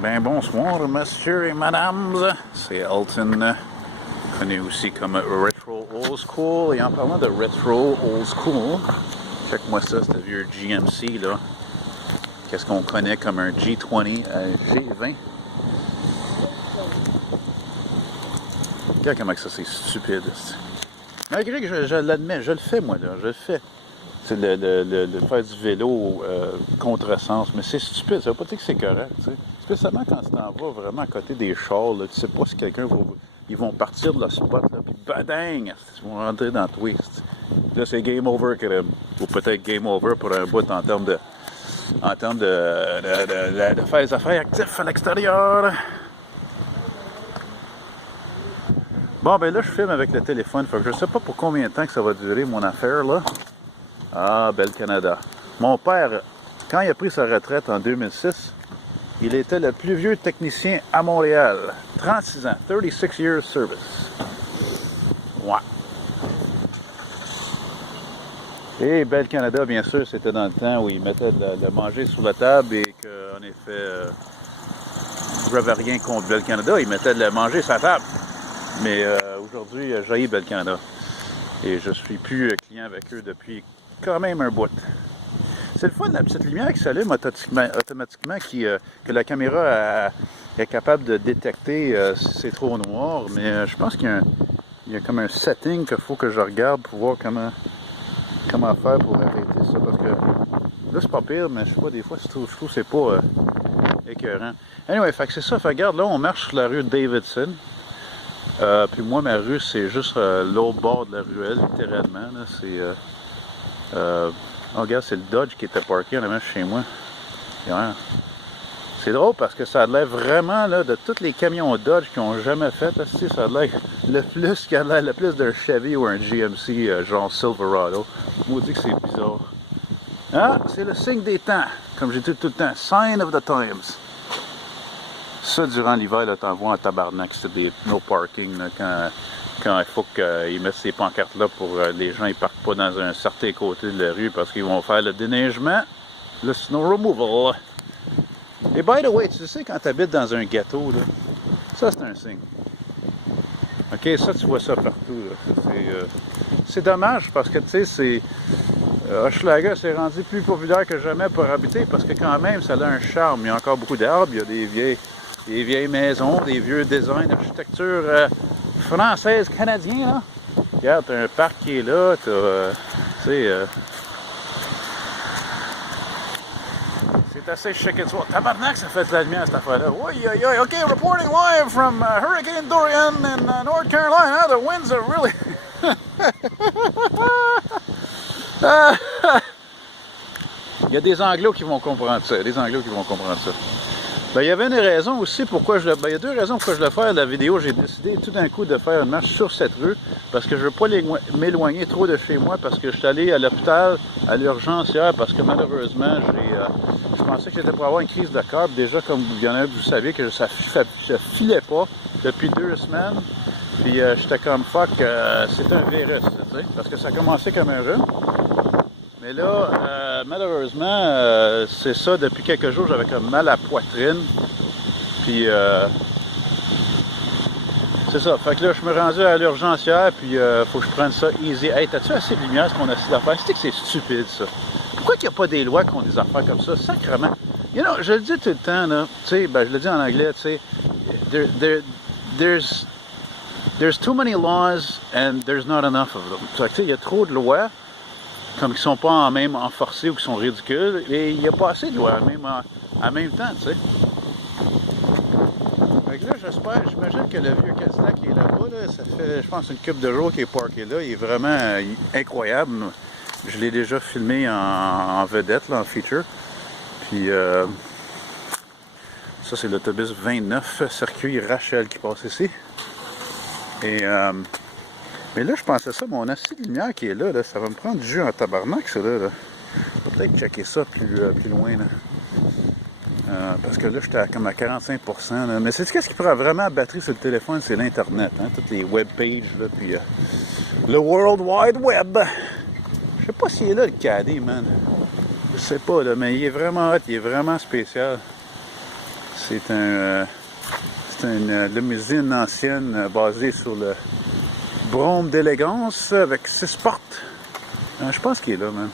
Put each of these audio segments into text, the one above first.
Ben bonsoir, messieurs et madames. C'est Elton, connu aussi comme Retro Old School. Et en parlant de Retro Old School, check-moi ça, ce vieux GMC là. Qu'est-ce qu'on connaît comme un G20, G20. Regarde comment ça c'est stupide. Malgré que je l'admets, je le fais moi là, je le fais. C'est de faire du vélo contresens, mais c'est stupide, ça veut pas dire que c'est correct, tu sais. Spécialement quand tu t'en vas vraiment à côté des chars, là, tu sais pas si quelqu'un va... Ils vont partir de la spot, là, puis badang, ils vont rentrer dans le twist. Là, c'est game over, crème. Ou peut-être game over pour un bout en termes de... En termes de faire des affaires actives à l'extérieur. Bon, ben là, je filme avec le téléphone, fait que je sais pas pour combien de temps que ça va durer, mon affaire, là. Ah, bel Canada. Mon père, quand il a pris sa retraite en 2006, il était le plus vieux technicien à Montréal. 36 ans, 36 years service. Ouais. Et bel Canada, bien sûr, c'était dans le temps où il mettait le manger sur la table et qu'en effet, je n'avais rien contre bel Canada, il mettait le manger sur la table. Mais aujourd'hui, j'ai bel Canada. Et je suis plus client avec eux depuis quand même un bout. C'est le fun, la petite lumière qui s'allume automatiquement que la caméra est capable de détecter si c'est trop noir. Mais je pense qu'il y a comme un setting qu'il faut que je regarde pour voir comment faire pour arrêter ça. Parce que là, c'est pas pire, mais je sais pas, des fois, je trouve que c'est pas écœurant. Anyway, fait que c'est ça. Fait regarde, là, on marche sur la rue Davidson. Puis moi, ma rue, c'est juste l'autre bord de la ruelle, littéralement. Là, c'est... oh, regarde, c'est le Dodge qui était parké en avant chez moi. Hier. C'est drôle parce que ça a l'air vraiment, là, de tous les camions Dodge qu'ils n'ont jamais fait, là, ça a l'air le plus d'un Chevy ou un GMC genre Silverado. Moi, je dis que c'est bizarre. Ah, c'est le signe des temps, comme j'ai dit tout le temps. Sign of the times. Ça, durant l'hiver, là, t'en vois en tabarnak, c'est des no parking, là, quand il faut qu'ils mettent ces pancartes-là pour les gens, ils partent pas dans un certain côté de la rue parce qu'ils vont faire le déneigement, le snow removal. Et by the way, tu sais, quand tu habites dans un ghetto, là, ça c'est un signe. OK, ça tu vois ça partout. C'est dommage parce que, tu sais, c'est... Hochelaga s'est rendu plus populaire que jamais pour habiter parce que quand même, ça a un charme. Il y a encore beaucoup d'arbres, il y a des vieilles maisons, des vieux designs d'architecture française, canadien, là. Regarde, t'as un parc qui est là, t'as, tu sais, c'est assez chic et tout. Tabarnak, ça fait de la lumière, cette affaire-là. Oui, OK, reporting live from Hurricane Dorian in North Carolina. The winds are really... Il y a des Anglos qui vont comprendre ça, Ben, il y avait une raison aussi pourquoi il y a deux raisons pourquoi je le fais la vidéo. J'ai décidé tout d'un coup de faire une marche sur cette rue parce que je ne veux pas m'éloigner trop de chez moi parce que je suis allé à l'hôpital, à l'urgence hier parce que malheureusement, je pensais que j'étais pour avoir une crise de cœur. Déjà, comme il y en a, vous savez que je filais pas depuis 2 semaines. Puis j'étais comme fuck, c'est un virus, tu sais, parce que ça a commencé comme un rhume. Mais là, malheureusement, c'est ça, depuis quelques jours, j'avais comme mal à la poitrine. Puis, c'est ça. Fait que là, je me suis rendu à l'urgence hier, puis faut que je prenne ça easy. Hey, t'as-tu assez de lumière, ce qu'on a essayé d'affaire? C'est que c'est stupide, ça. Pourquoi qu'il n'y a pas des lois qui ont des affaires comme ça? Sacrement. You know, je le dis tout le temps, là, tu sais, ben, je le dis en anglais, tu sais, there's too many laws and there's not enough of them. Tu sais, il y a trop de lois, comme qui sont pas même enforcées ou qui sont ridicules, et il n'y a pas assez de lois en même temps, tu sais. Fait que là, j'imagine que le vieux Cadillac qui est là-bas, là, ça fait, je pense, une couple de jours qu'il est parké là. Il est vraiment incroyable. Je l'ai déjà filmé en vedette, là, en feature. Puis, ça, c'est l'autobus 29, circuit Rachel, qui passe ici. Et, mais là, je pensais ça, mon assis de lumière qui est là, ça va me prendre du jus en tabarnak, ça, là. Je vais peut-être checker ça plus loin, là. Parce que là, j'étais comme à 45%. Là. Mais c'est ce qui prend vraiment la batterie sur le téléphone, c'est l'Internet, hein, toutes les webpages, là, puis le World Wide Web. Je sais pas s'il est là, le cadet, man. Je sais pas, là, mais il est vraiment hot, il est vraiment spécial. C'est une limousine ancienne basée sur le Brome d'élégance avec 6 portes. Je pense qu'il est là, même.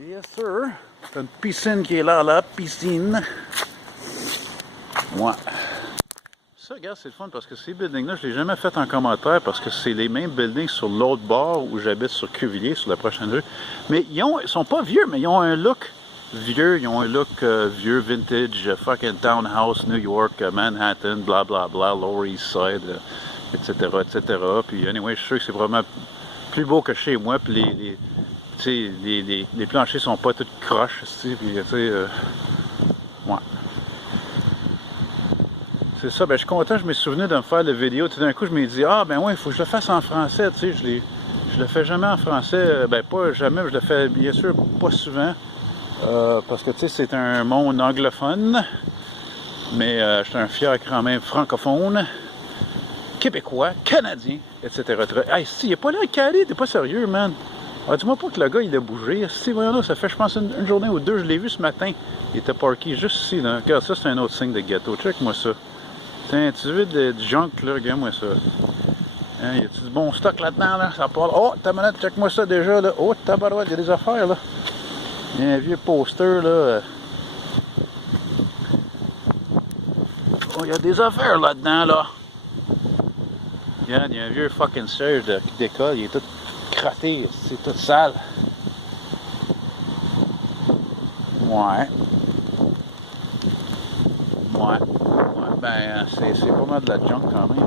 Yes, sir. C'est une piscine qui est là, piscine. Ouais. Ça, regarde, c'est le fun parce que ces buildings-là, je ne les ai jamais fait en commentaire parce que c'est les mêmes buildings sur l'autre bord où j'habite sur Cuvillier, sur la prochaine rue. Mais ils sont pas vieux, mais ils ont un look vieux. Ils ont un look vieux, vintage, fucking townhouse, New York, Manhattan, bla bla bla, Lower East Side, etc., etc. Puis, anyway, je suis sûr que c'est vraiment plus beau que chez moi. Puis les planchers sont pas tous croches, puis, tu sais, ouais. C'est ça, ben je suis content, je me suis souvenu de me faire la vidéo. Tout d'un coup, je me dis, ah ben ouais, il faut que je le fasse en français, tu sais, je le fais jamais en français, ben pas jamais, je le fais bien sûr pas souvent, parce que tu sais, c'est un monde anglophone, mais je suis un fier quand même francophone, québécois, canadien, etc. Hey, si, il est pas là, Cali, t'es pas sérieux, man. Ah, dis-moi pas que le gars, il a bougé. Si, voyons là, ça fait, je pense, une journée ou deux, je l'ai vu ce matin. Il était parké juste ici, là. Regarde, ça, c'est un autre signe de ghetto. Check-moi ça. Tiens, tu veux du junk, là, regarde-moi ça. Hein, y a-tu du bon stock là-dedans, là? Ça parle. Oh, ta manette, check-moi ça déjà, là. Oh, tabarouette, il y a des affaires, là. Il y a un vieux poster, là. Oh, il y a des affaires là-dedans, là. Regarde, il y a un vieux fucking siège d'école. Il est tout crotté, c'est tout sale. Ouais. Ouais. Ben, c'est pas mal de la junk quand même.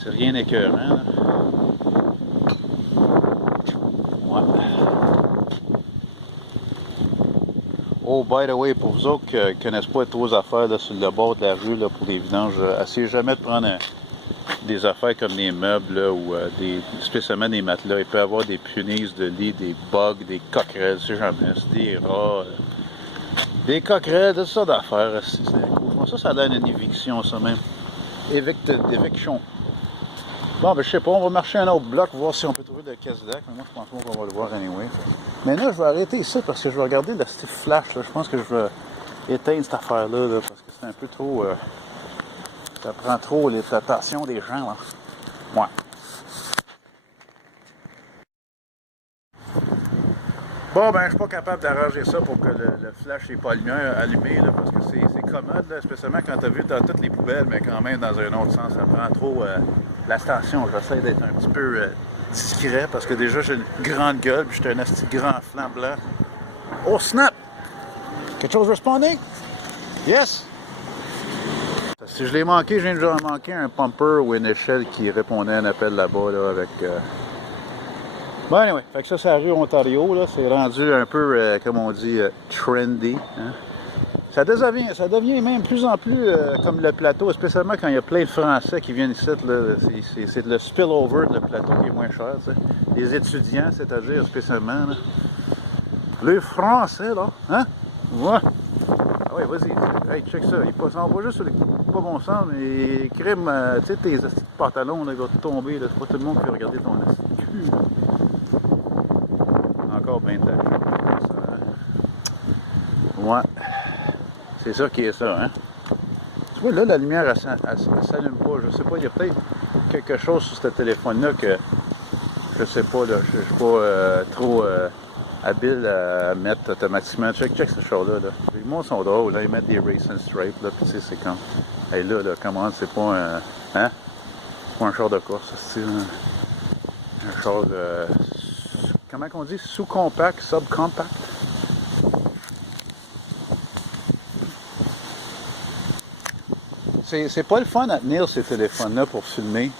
C'est rien d'écœurant. Là. Ouais. Oh, by the way, pour vous autres qui ne connaissent pas trop les affaires là, sur le bord de la rue là, pour les vidanges, essayez jamais de prendre des affaires comme des meubles là, ou spécialement des matelas. Il peut y avoir des punaises de lit, des bugs, des coquerelles, c'est jamais, des rats. Des coquerelles, de ça d'affaires. Ça donne une éviction, ça même. Éviction. Bon, ben je sais pas, on va marcher un autre bloc, voir si on peut trouver le casse-dac. Mais moi, je pense pas qu'on va le voir anyway. Mais là, je vais arrêter ici parce que je vais regarder le style flash. Là. Je pense que je vais éteindre cette affaire-là là, parce que c'est un peu trop... ça prend trop l'attention des gens. Là. Ouais. Bon, ben, je suis pas capable d'arranger ça pour que le flash n'est pas allumé, là, parce que c'est commode, là, spécialement quand tu as vu dans toutes les poubelles, mais quand même dans un autre sens, ça prend trop la station. J'essaie d'être un petit peu discret, parce que déjà, j'ai une grande gueule, puis j'étais un asti grand flanc blanc. Oh, snap! Quelque chose responding? Yes! Si je l'ai manqué, je viens déjà de manquer un pumper ou une échelle qui répondait à un appel là-bas, là, avec... Bon, anyway, fait que ça, c'est la rue Ontario, là. C'est rendu un peu, comme on dit, trendy. Hein? Ça devient même de plus en plus comme le plateau, spécialement quand il y a plein de Français qui viennent ici. C'est le spillover de le plateau qui est moins cher, tu sais. Les étudiants, c'est-à-dire, spécialement, là. Les Français, là. Hein? Ouais. Ah ouais, vas-y. Hey, check ça. Ils s'en vont juste sur les pas bon sens, mais crème, tu sais, tes pantalons, là, ils vont tomber, là. C'est pas tout le monde qui va regarder ton cul. Encore bien tard. Ouais. C'est ça qui est ça, hein? Tu vois, là, la lumière, elle s'allume pas. Je sais pas, il y a peut-être quelque chose sur ce téléphone-là que je sais pas, là. Je suis pas trop habile à mettre automatiquement. Check ce show-là, là. Les mots sont drôles, là. Ils mettent des racing stripes, là. Puis, tu sais, c'est comme. Hey, là, comment, c'est pas un. Hein? C'est pas un char de course, c'est un char. Comment on dit? Sous-compact, subcompact? C'est pas le fun à tenir ces téléphones-là pour filmer,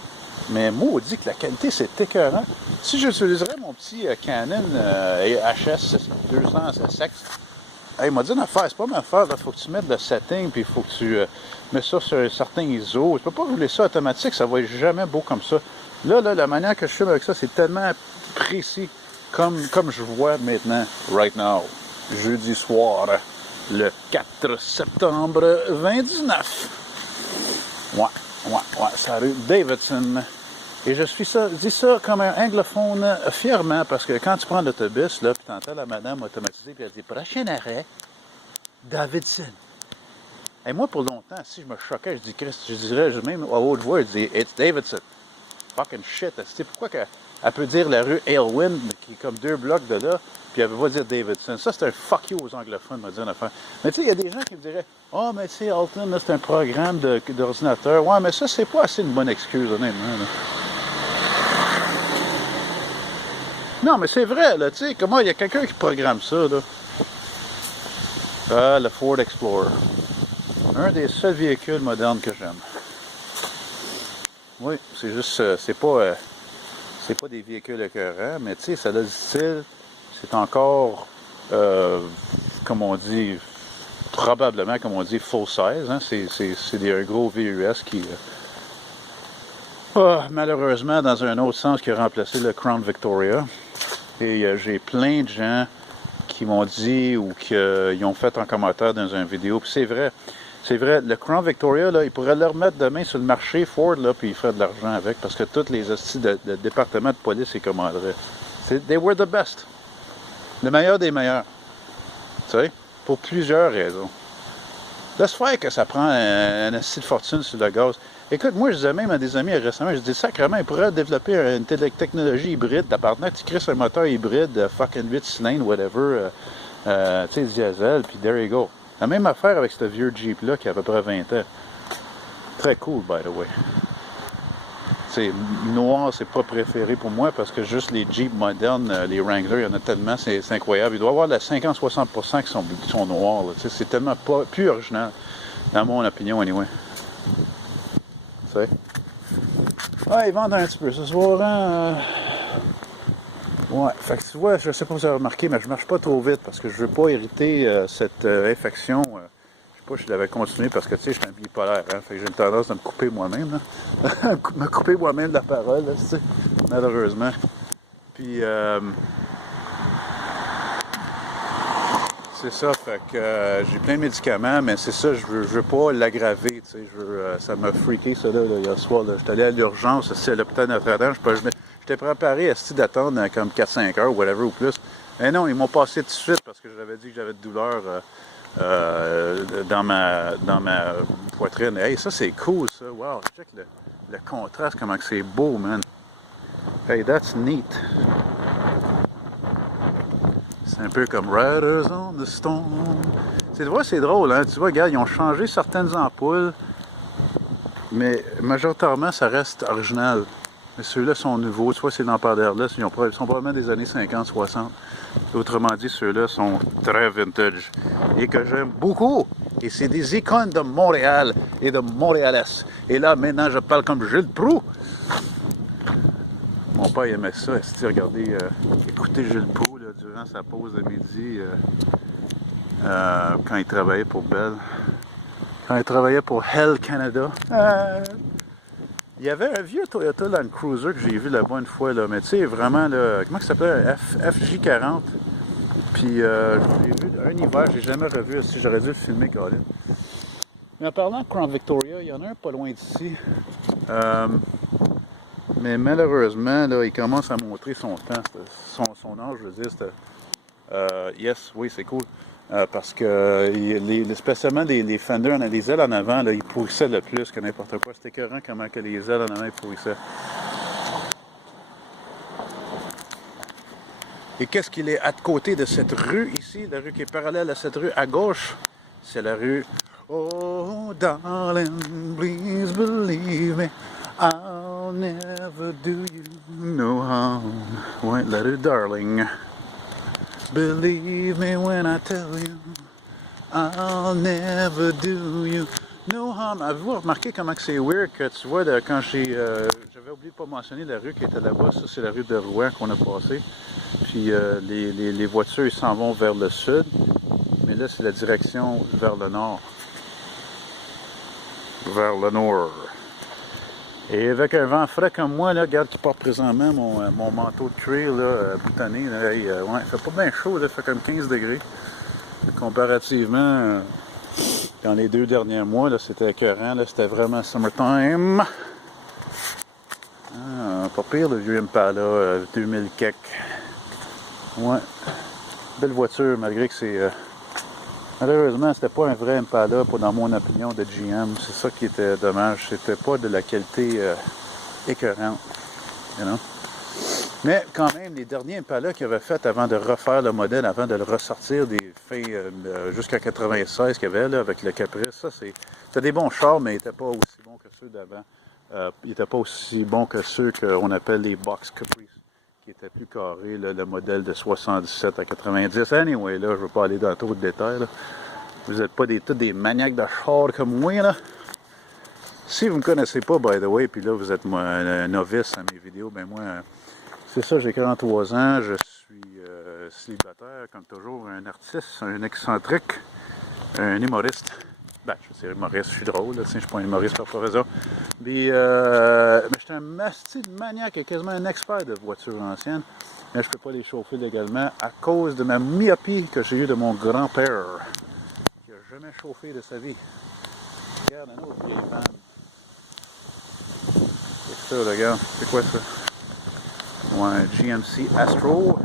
mais maudit que la qualité c'est écœurant. Si j'utiliserais mon petit Canon HS 200 SX, il m'a dit une affaire, c'est pas ma affaire, il faut que tu mettes le setting, puis il faut que tu mets ça sur un certain ISO. Tu peux pas rouler ça automatique, ça va être jamais beau comme ça. Là, la manière que je filme avec ça, c'est tellement précis, comme je vois maintenant, right now, jeudi soir, le 4 septembre 2019. Ouais, c'est la rue Davidson. Et je dis ça comme un anglophone fièrement, parce que quand tu prends l'autobus, là, puis tu entends la madame automatisée, puis elle dit « prochain arrêt », Davidson. Et moi, pour longtemps, si je me choquais, je dirais même à haute voix, je dis, it's Davidson. Fucking shit. Tu sais pourquoi elle peut dire la rue Aylwin, qui est comme 2 blocs de là, puis elle veut pas dire Davidson. Ça, c'est un fuck you aux anglophones, me dire une affaire. Mais tu sais, il y a des gens qui me diraient, oh, mais tu sais, Alton, là, c'est un programme d'ordinateur. Ouais, mais ça, c'est pas assez une bonne excuse, honnêtement. Là. Non, mais c'est vrai, là, tu sais, comment il y a quelqu'un qui programme ça, là. Ah, le Ford Explorer. Un des seuls véhicules modernes que j'aime. Oui, c'est juste, c'est pas des véhicules écœurants, mais tu sais, ça a du style, c'est encore, comme on dit, probablement, comme on dit, full size, hein? C'est un gros VUS qui, malheureusement, dans un autre sens, qui a remplacé le Crown Victoria. Et j'ai plein de gens qui m'ont dit ou qui ont fait en commentaire dans une vidéo, puis c'est vrai, le Crown Victoria, là, ils pourraient le remettre demain sur le marché Ford, là, puis ils feraient de l'argent avec, parce que tous les hosties de département de police les commanderaient. They were the best. Le meilleur des meilleurs. Tu sais, pour plusieurs raisons. Laisse faire que ça prend un hostie de fortune sur le gaz. Écoute, moi, je disais même à des amis récemment, je dis sacrément, ils pourraient développer une technologie hybride. D'abord, tu crées un moteur hybride, fucking 8 cylindres, whatever, tu sais, diesel, puis there you go. La même affaire avec ce vieux Jeep-là qui a à peu près 20 ans. Très cool, by the way. C'est noir, c'est pas préféré pour moi parce que juste les Jeeps modernes, les Wrangler, il y en a tellement, c'est incroyable. Il doit y avoir 50-60% qui sont noirs. C'est tellement pas, plus original, dans mon opinion, anyway. Tu sais? Ouais, ils vendent un petit peu ce soir, hein? Ouais, fait que tu vois, je sais pas si vous avez remarqué, mais je marche pas trop vite parce que je veux pas hériter cette infection. Je sais pas si je l'avais continué parce que, tu sais, je suis un bipolaire, hein? Fait que j'ai une tendance de me couper moi-même, là. Me couper moi-même de la parole, là, tu sais, malheureusement. Puis, c'est ça, fait que j'ai plein de médicaments, mais c'est ça, je veux pas l'aggraver, tu sais, ça m'a freaké, ça, là, hier soir, là. J'étais allé à l'urgence, c'est à l'hôpital Notre-Dame, j'étais préparé à d'attendre comme 4-5 heures, whatever, ou plus. Mais non, ils m'ont passé tout de suite parce que j'avais dit que j'avais de douleur dans ma poitrine. Hey, ça, c'est cool, ça. Wow, check le contraste, comment que c'est beau, man. Hey, that's neat. C'est un peu comme Riders on the Storm. Tu vois, c'est drôle, hein? Tu vois, regarde, ils ont changé certaines ampoules, mais majoritairement, ça reste original. Mais ceux-là sont nouveaux. Tu vois, ces lampadaires-là, ils sont probablement des années 50-60. Autrement dit, ceux-là sont très vintage et que j'aime beaucoup. Et c'est des icônes de Montréal et de Montréalais. Et là, maintenant, je parle comme Gilles Proulx. Mon père aimait ça. Regardez, écoutez Gilles Proulx là, durant sa pause de midi quand il travaillait pour Bell. Quand il travaillait pour Hell Canada. Il y avait un vieux Toyota Land Cruiser que j'ai vu là-bas une fois, là, mais tu sais, vraiment, là, comment ça s'appelait? FJ40. Puis, je l'ai vu un hiver, j'ai jamais revu, si j'aurais dû le filmer, Colin. Mais en parlant de Crown Victoria, il y en a un pas loin d'ici. Mais malheureusement, là, il commence à montrer son temps, son âge, je veux dire. Yes, oui, c'est cool. Parce que spécialement les fenders, les ailes en avant, là, ils pourrissaient le plus que n'importe quoi. C'était écœurant comment que les ailes en avant ils pourrissaient. Et qu'est-ce qu'il est à côté de cette rue ici, la rue qui est parallèle à cette rue à gauche? C'est la rue Oh darling, please believe me, I'll never do you no harm. Ouais, la rue Darling. Believe me when I tell you, I'll never do you no harm. Avez-vous remarqué comment c'est weird que tu vois, quand j'avais oublié de pas mentionner la rue qui était là-bas, ça c'est la rue de Rouen qu'on a passée. Puis les voitures ils s'en vont vers le sud, mais là c'est la direction vers le nord. Vers le nord. Et avec un vent frais comme moi, là, regarde qui porte présentement mon manteau de cuir là, boutonné, là, ouais, il fait pas bien chaud, là, il fait comme 15 degrés. Comparativement, dans les 2 derniers mois, là, c'était écœurant, là, c'était vraiment summertime. Pas pire le vieux Impala, 2000 kek. Ouais. Belle voiture, malgré que c'est Malheureusement, c'était pas un vrai Impala, pour dans mon opinion, de GM. C'est ça qui était dommage. C'était pas de la qualité écœurante. You know? Mais quand même, les derniers Impala qu'ils avaient fait avant de refaire le modèle, avant de le ressortir des fins jusqu'à 96 qu'il y avait là, avec le Caprice, ça c'était des bons chars, mais ils n'étaient pas aussi bons que ceux d'avant. Ils n'étaient pas aussi bons que ceux qu'on appelle les Box Caprice, qui étaient plus carrés, là, le modèle de 77 à 90. Anyway, là, je ne veux pas aller dans trop de détails. Là. Vous n'êtes pas tous des maniaques de chars comme moi, là. Si vous ne me connaissez pas, by the way, puis là, vous êtes un novice à mes vidéos, ben moi... c'est ça, j'ai 43 ans, je suis célibataire, comme toujours, un artiste, un excentrique, un humoriste. Ben, je suis humoriste, je suis drôle, là, je ne suis pas un humoriste par profession. Puis, mais je suis un mastic maniaque, quasiment un expert de voitures anciennes. Mais je ne peux pas les chauffer légalement à cause de ma myopie que j'ai eue de mon grand-père, qui n'a jamais chauffé de sa vie. Regarde, un autre vieille femme. C'est ça, regarde, c'est quoi ça? Ouais, un GMC Astro.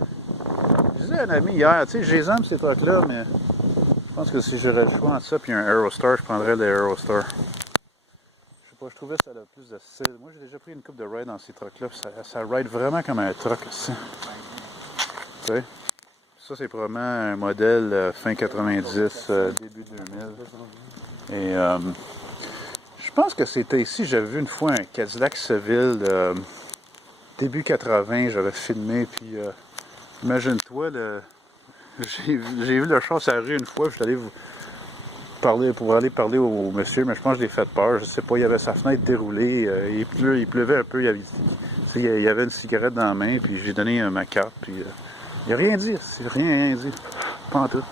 Je disais à un ami hier, tu sais, je les aime ces trucs-là, mais je pense que si j'avais le choix entre ça et un Aerostar, je prendrais le Aerostar. Je sais pas, je trouvais que ça avait plus de style. Moi, j'ai déjà pris une coupe de ride dans ces trucs-là, ça ride vraiment comme un truck, tu sais. Ça, c'est probablement un modèle fin 90, début 2000. Et je pense que c'était ici, j'avais vu une fois un Cadillac Seville début 80, j'avais filmé, puis imagine-toi, j'ai vu le char sur la rue une fois, je suis allé pour aller parler au monsieur, mais je pense que je l'ai fait peur, je sais pas, il avait sa fenêtre déroulée, il pleuvait un peu, il y avait une cigarette dans la main, puis j'ai donné ma carte, puis il n'a rien dit, rien dit, pas en tout.